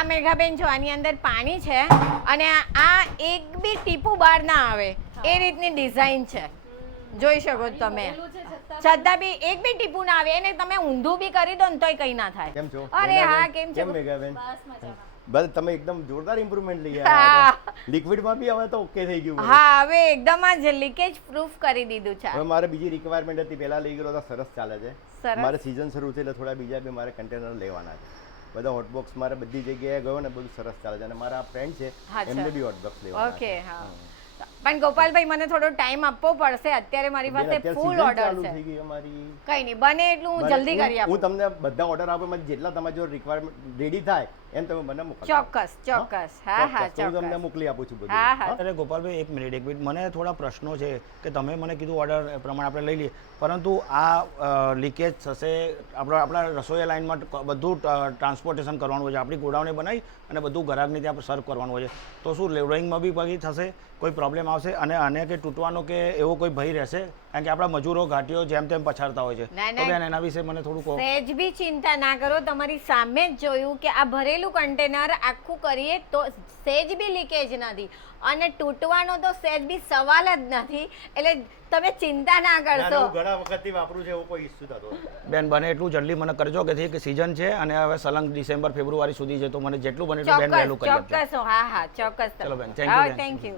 આ મેઘાબેન જો આની અંદર પાણી છે અને આ એક બી ટીપું બહાર ના આવે. એ રીતની ડિઝાઇન છે. જોઈ શકો છો તમે. છતાં બી એક બી ટીપું ના આવે એને તમે ઊંધું બી કરી દો ને તોય કઈ ના થાય. કેમ છો? અરે મેઘાબેન? હા કેમ છો? મેઘાબેન? બસ તમે એકદમ જોરદાર ઇમ્પ્રુવમેન્ટ લઈ હા. આવ્યા લિક્વિડમાં બી હવે તો ઓકે થઈ ગયું હા હવે એકદમ જ લીકેજ પ્રૂફ કરી દીધું છે. હવે મારે બીજી રિક્વાયરમેન્ટ હતી. પહેલા લઈ ગયો તો સરસ ચાલે છે. મારે સીઝન શરૂ થઈ એટલે થોડા બીજા બી મારે કન્ટેનર લેવાના છે. બધા હોટબોક્સ મારે બધી જગ્યાએ ગયો ને બધું સરસ ચાલે છે. અને મારા ફ્રેન્ડ છે એમને બી હોટબોક્સ લેવા ઓકે હા. પણ ગોપાલભાઈ મને થોડો ટાઈમ આપવો પડશે. અત્યારે મારી પાસે ફૂલ ઓર્ડર છે. થઈ ગઈ અમારી કઈ નહીં બને એટલું હું જલ્દી કરી આપું. હું તમને બધા ઓર્ડર આપું મને જેટલા તમારા જો રિક્વાયરમેન્ટ રેડી થાય એમ તમે મને મોકલો ચોક્કસ ચોક્કસ. હા હા ચોક્કસ. હું તમને મોકલી આપું છું બધું. હા હા. અરે ગોપાલભાઈ એક મિનિટ એક મિનિટ મને થોડા પ્રશ્નો છે કે તમે મને કીધું ઓર્ડર પ્રમાણે આપણે લઈ લઈએ. પરંતુ આ લીકેજ થશે આપણા આપણા રસોઈ લાઇનમાં બધું ટ્રાન્સપોર્ટેશન કરવાનું હોય છે. આપણી ગોડાઉને બનાવી અને બધું ગ્રાહકને ત્યાં સર્વ કરવાનું હોય છે. તો શું લોડિંગમાં બી પછી થશે? કોઈ પ્રોબ્લેમ આવશે અને આને કે તૂટવાનો કે એવો કોઈ ભય રહેશે? કારણ કે આપણા મજૂરો ઘાટીઓ જેમ તેમ પછાડતા હોય છે. તો બેન એના વિશે મને થોડું કહો. સહેજ બી ચિંતા ના કરો. તમારી સામે જ જોયું કે આ ભરેલું કન્ટેનર આખું કરીએ તો સહેજ બી લીકેજ નથી. અને તૂટવાનો તો સહેજ બી સવાલ જ નથી. એટલે તમે ચિંતા ના કરશો. ઘણા વખતથી વાપરું છે એવો કોઈ ઇસ્યુ થતો બેન બને એટલું જલ્દી મને કરજો કે કે સીઝન છે અને હવે સલંગ ડિસેમ્બર ફેબ્રુઆરી સુધી છે તો મને જેટલું બને એટલું બેન વહેલું ચોક્કસ કરી આપજો. ચોક્કસ. હા હા ચોક્કસ. ચલો બેન, થેન્ક યુ થેન્ક યુ